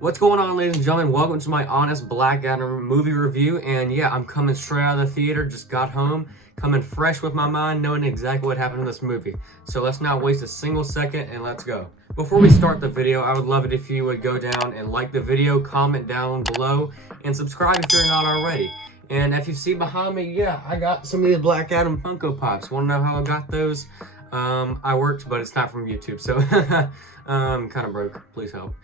What's going on, ladies and gentlemen? Welcome to my honest Black Adam movie review. And yeah, I'm coming straight out of the theater, just got home, coming fresh with my mind, knowing exactly what happened in this movie. So let's not waste a single second and let's go. Before we start the video, I would love it if you would go down and like the video, comment down below, and subscribe if you're not already. And if you see behind me, yeah, I got some of these Black Adam Funko Pops. Want to know how I got those? I worked, but it's not from YouTube, so kind of broke. Please help.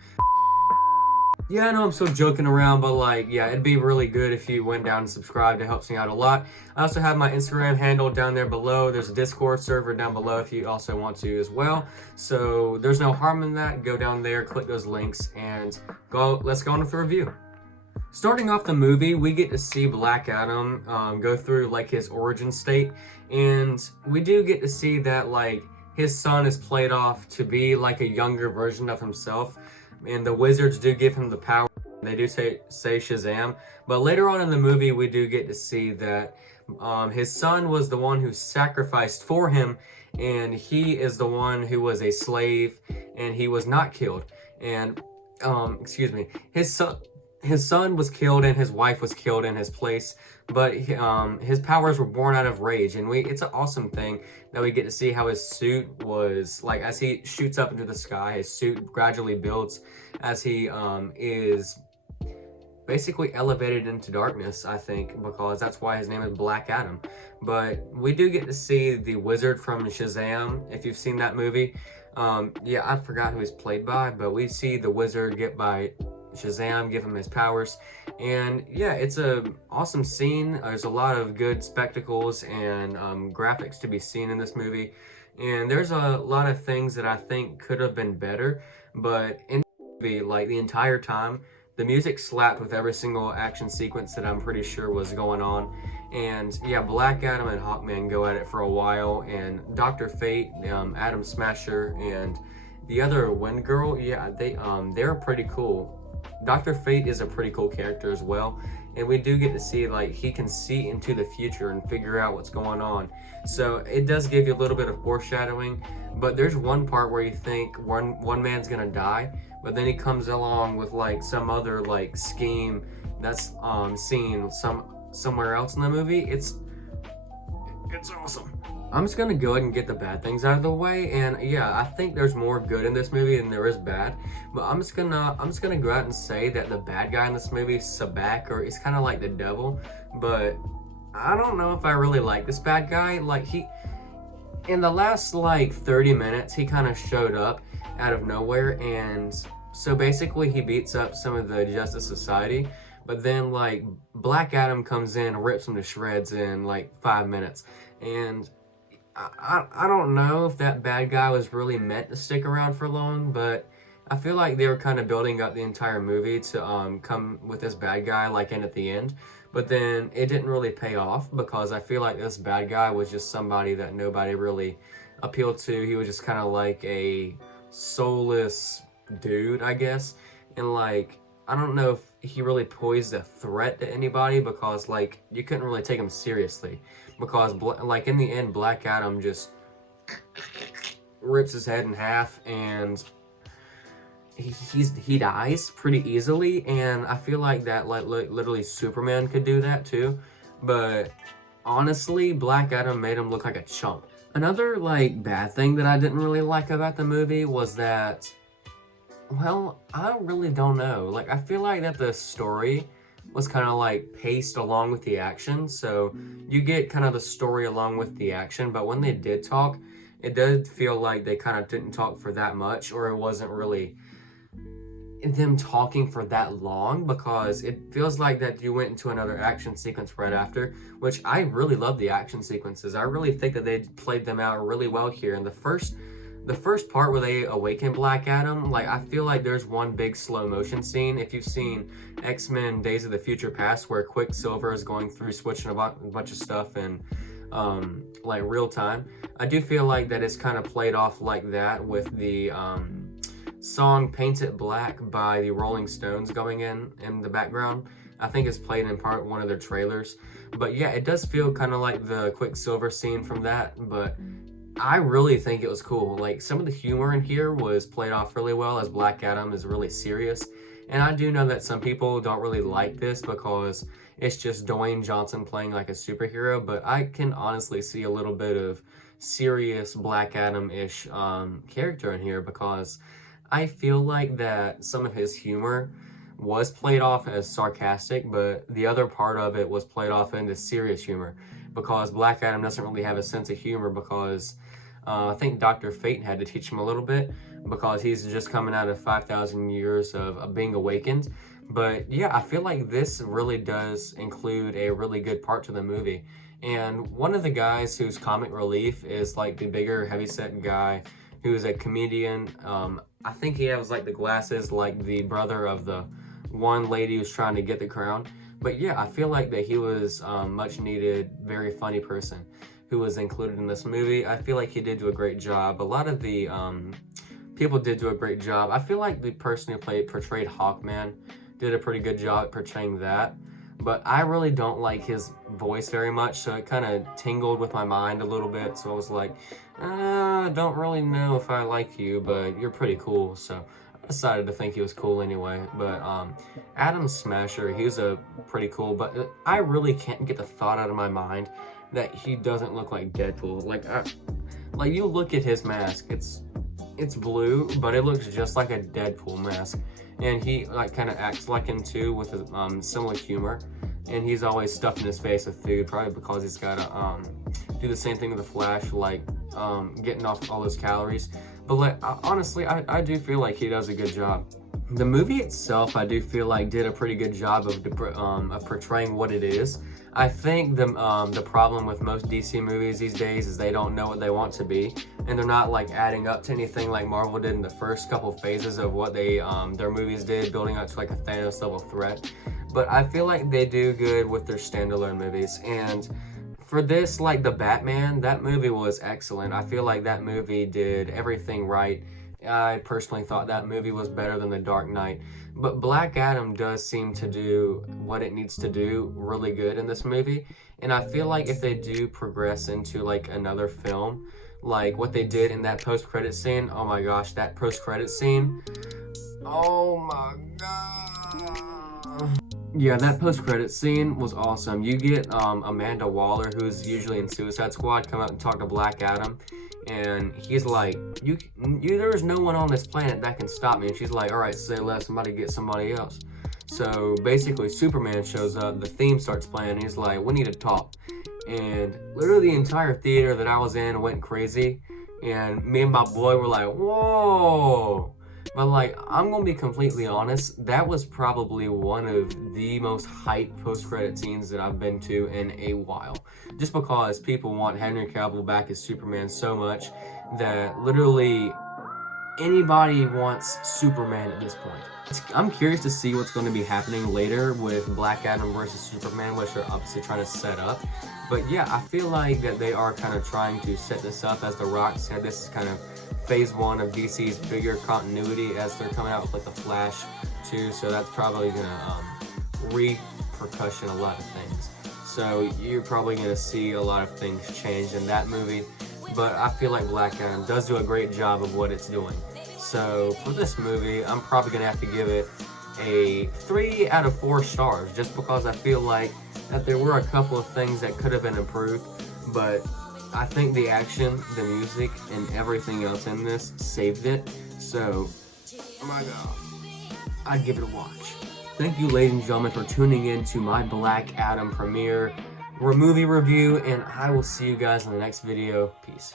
Yeah, I know I'm still joking around, but like, yeah, it'd be really good if you went down and subscribed. It helps me out a lot. I also have my Instagram handle down there below. There's a Discord server down below if you also want to as well. So there's no harm in that. Go down there, click those links, and let's go on with the review. Starting off the movie, we get to see Black Adam go through like his origin state, and we do get to see that like his son is played off to be like a younger version of himself. And the wizards do give him the power. They do say Shazam. But later on in the movie, we do get to see that his son was the one who sacrificed for him. And he is the one who was a slave. And he was not killed. And, his son was killed and his wife was killed in his place. But his powers were born out of rage. And it's an awesome thing that we get to see how his suit was, like, as he shoots up into the sky, his suit gradually builds as he is basically elevated into darkness, I think, because that's why his name is Black Adam. But we do get to see the wizard from Shazam, if you've seen that movie. Yeah, I forgot who he's played by, but we see the wizard get by Shazam, give him his powers, and yeah, it's a awesome scene. There's a lot of good spectacles and graphics to be seen in this movie, and there's a lot of things that I think could have been better, but in the movie, like the entire time, the music slapped with every single action sequence that I'm pretty sure was going on. And yeah, Black Adam and Hawkman go at it for a while, and Dr. Fate, Atom Smasher, and the other Wind Girl, yeah, they're pretty cool. Dr. Fate is a pretty cool character as well, and we do get to see like he can see into the future and figure out what's going on. So it does give you a little bit of foreshadowing, but there's one part where you think one man's gonna die, but then he comes along with like some other like scheme that's seen somewhere else in the movie. It's awesome. I'm just gonna go ahead and get the bad things out of the way, and yeah, I think there's more good in this movie than there is bad. But I'm just gonna go out and say that the bad guy in this movie, Sabbac, or he's kind of like the devil, but I don't know if I really like this bad guy. Like in the last like 30 minutes, he kind of showed up out of nowhere, and so basically he beats up some of the Justice Society. But then like Black Adam comes in and rips him to shreds in like 5 minutes, and I don't know if that bad guy was really meant to stick around for long, but I feel like they were kind of building up the entire movie to come with this bad guy like in at the end, but then it didn't really pay off because I feel like this bad guy was just somebody that nobody really appealed to. He was just kind of like a soulless dude, I guess, and like I don't know if he really posed a threat to anybody because like you couldn't really take him seriously because like in the end Black Adam just rips his head in half and he dies pretty easily, and I feel like that like literally Superman could do that too, but honestly Black Adam made him look like a chump. Another like bad thing that I didn't really like about the movie was that, well, I really don't know. Like, I feel like that the story was kind of like paced along with the action. So you get kind of the story along with the action. But when they did talk, it did feel like they kind of didn't talk for that much, or it wasn't really them talking for that long, because it feels like that you went into another action sequence right after, which I really love the action sequences. I really think that they played them out really well here. And the first part where they awaken Black Adam, like I feel like there's one big slow motion scene. If you've seen X-Men Days of the Future Past, where Quicksilver is going through switching a bunch of stuff in like real time, I do feel like that it's kind of played off like that with the song Paint It Black by the Rolling Stones going in the background. I think it's played in part one of their trailers. But yeah, it does feel kind of like the Quicksilver scene from that, but I really think it was cool. Like, some of the humor in here was played off really well, as Black Adam is really serious, And I do know that some people don't really like this because it's just Dwayne Johnson playing like a superhero, but I can honestly see a little bit of serious Black Adam-ish character in here, because I feel like that some of his humor was played off as sarcastic, but the other part of it was played off into serious humor, because Black Adam doesn't really have a sense of humor, because I think Dr. Fate had to teach him a little bit, because he's just coming out of 5,000 years of being awakened. But yeah, I feel like this really does include a really good part to the movie. And one of the guys who's comic relief is like the bigger heavyset guy who's a comedian. I think he has like the glasses like the brother of the one lady who's trying to get the crown. But yeah, I feel like that he was much needed, very funny person who was included in this movie. I feel like he did do a great job. A lot of the people did do a great job. I feel like the person who portrayed Hawkman did a pretty good job at portraying that. But I really don't like his voice very much, so it kind of tingled with my mind a little bit. So I was like, I don't really know if I like you, but you're pretty cool. So I decided to think he was cool anyway. But Adam Smasher, he's a pretty cool, but I really can't get the thought out of my mind that he doesn't look like Deadpool. Like you look at his mask, it's blue, but it looks just like a Deadpool mask. And he like kind of acts like him too, with his similar humor. And he's always stuffing his face with food, probably because he's got to do the same thing with the Flash, like getting off all those calories. But like, honestly, I do feel like he does a good job. The movie itself, I do feel like did a pretty good job of portraying what it is. I think the problem with most DC movies these days is they don't know what they want to be, and they're not like adding up to anything like Marvel did in the first couple phases of what they their movies did, building up to like a Thanos level threat. But I feel like they do good with their standalone movies, and for this, like the Batman, that movie was excellent. I feel like that movie did everything right. I personally thought that movie was better than The Dark Knight. But Black Adam does seem to do what it needs to do really good in this movie. And I feel like if they do progress into like another film, like what they did in that post-credit scene, oh my gosh, that post-credit scene, oh my god. Yeah, that post-credit scene was awesome. You get Amanda Waller, who's usually in Suicide Squad, come out and talk to Black Adam. And he's like, there's no one on this planet that can stop me. And she's like, all right, say less, somebody get somebody else. So basically, Superman shows up, the theme starts playing, and he's like, we need to talk. And literally the entire theater that I was in went crazy. And me and my boy were like, whoa. But like, I'm gonna be completely honest, that was probably one of the most hyped post-credit scenes that I've been to in a while. Just because people want Henry Cavill back as Superman so much that literally anybody wants Superman at this point. I'm curious to see what's going to be happening later with Black Adam versus Superman, which they're obviously trying to set up. But yeah, I feel like that they are kind of trying to set this up. As The Rock said, this is kind of phase one of DC's bigger continuity, as they're coming out with like the Flash too. So that's probably gonna repercussion a lot of things. So you're probably gonna see a lot of things change in that movie. But I feel like Black Adam does do a great job of what it's doing. So for this movie, I'm probably gonna have to give it a 3 out of 4 stars, just because I feel like that there were a couple of things that could have been improved, but I think the action, the music, and everything else in this saved it. So, oh my god, I'd give it a watch. Thank you, ladies and gentlemen, for tuning in to my Black Adam premiere movie review, and I will see you guys in the next video. Peace.